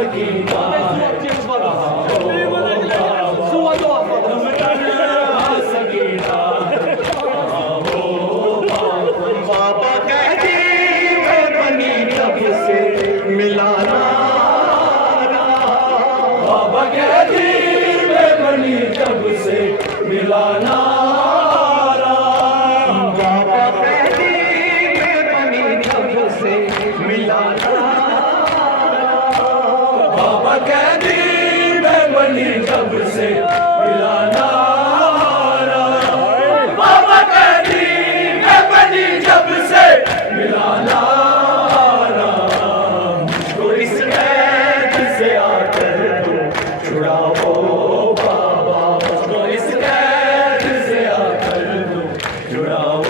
सकीना है, कहाँ हो बाबा, गम तन्हा सकीना है, कहाँ हो बाबा कहती मैं बनी तब से मिलाना, बाबा कहती मैं बनी तब से मिलाना, बाबा कहती मैं बनी तब से मिलाना, बाबा कहती मैं बनी तब से मिलाना, बाबा कहती मैं बनी जब से मिलाना, मुझको इस कैद से आकर तुम छुड़ाओ बाबा, मुझको इस कैद से आकर तुम छुड़ाओ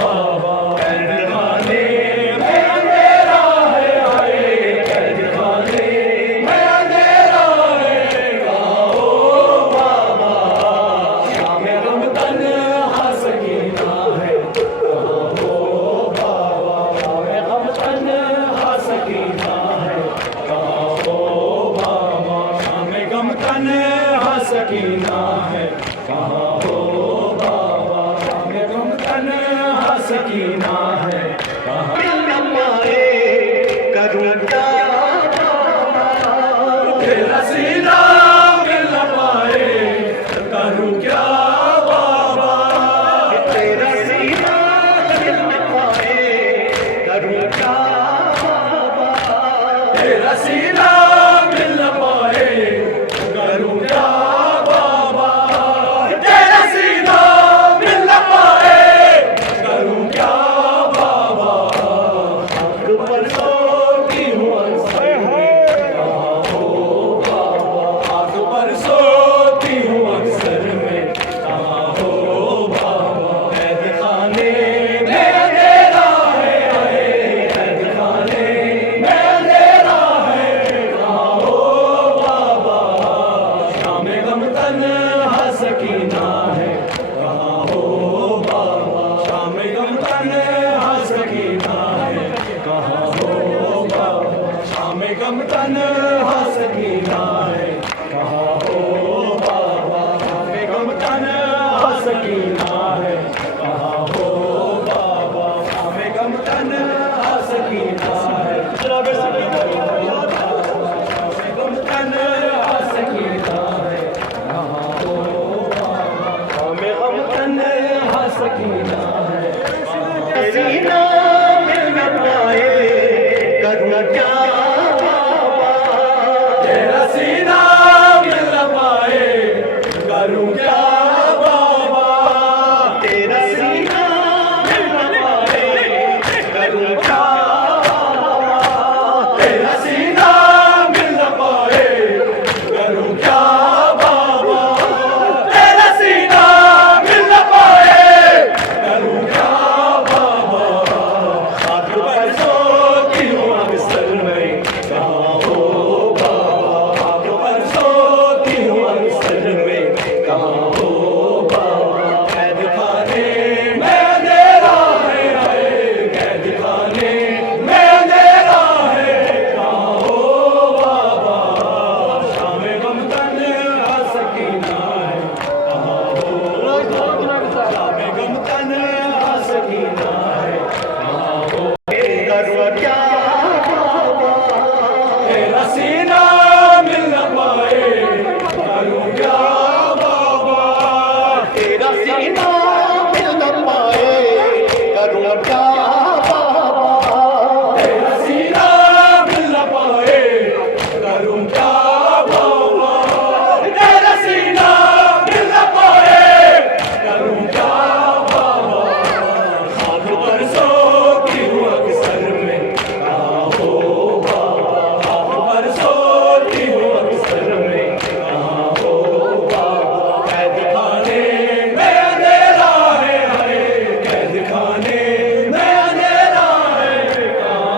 बाबा, कैद खाने में अंधेरा है, आए कैद खाने में अंधेरा है, कहाँ हो बाबा, शाम गम तन्हा सकीना है, कहाँ हो बाबा, शाम गम तन्हा सकीना है, कहाँ हो बाबा, शाम गम तन्हा सकीना है, कहाँ हो बाबा, शाम गम तन्हा सकीना है, कहाँ मिल न पाए करूँ क्या बाबा, तेरा सीना मिल न पाए करूँ क्या बाबा, तेरा सीना मिल न पाए करूँ क्या बाबा, तेरा सीना मिल न पाए करूँ क्या बाबा, तेरा सीना मिल न पाए करूँ क्या बाबा, आँख पर सोती हूँ अक्सर में, कहाँ हो बाबा, आँख पर सोती हूँ अक्सर में, कहाँ हो बाबा, कैद खाने में अंधेरा है, आए कैद खाने में अंधेरा है, कहाँ हो बाबा, शाम गम तन्हा सकीना है, कहाँ हो बाबा, शाम गम तन्हा सकीना है, कहाँ हो बाबा, शाम गम तन्हा सकीना है, कहाँ हो बाबा, शाम गम तन्हा सकीना है, कहाँ हो बाबा, शाम गम तन्हा सकीना है, शाम गम तन्हा सकीना है, कहाँ हो बाबा, शाम गम तन्हा सकीना है, सीना मिल न पाए करूँ क्या बाबा, तेरा सीना मिल न पाए करूँ क्या बाबा, तेरा सीना मिल न पाए करूँ क्या बाबा, तेरा सीना मिल न पाए करूँ क्या बाबा, तेरा सीना मिल न पाए करूँ क्या बाबा, हाथ पर सोती हूँ अक्सर में, कहाँ हो बाबा, हाथ पर सोती हूँ अक्सर में, कहाँ हो बाबा, कैद खाने में अंधेरा है, आए कैद खाने में अंधेरा है, कहाँ हो बाबा, शाम गम तन्हा सकीना है, कहाँ हो बाबा, शाम गम तन्हा सकीना है, कहाँ हो करूँ क्या बाबा, तेरा सीना मिल न पाए करूँ क्या बाबा, तेरा सीना मिल न पाए करूँ क्या बाबा, तेरा सीना मिल न पाए करूँ क्या बाबा, तेरा सीना मिल न पाए करूँ क्या बाबा, हाथ पर सोती हूँ अक्सर में, कहाँ हो बाबा, हाथ पर सोती हूँ अक्सर में, कहाँ हो बाबा, कैद खाने में अंधेरा है, कैद खाने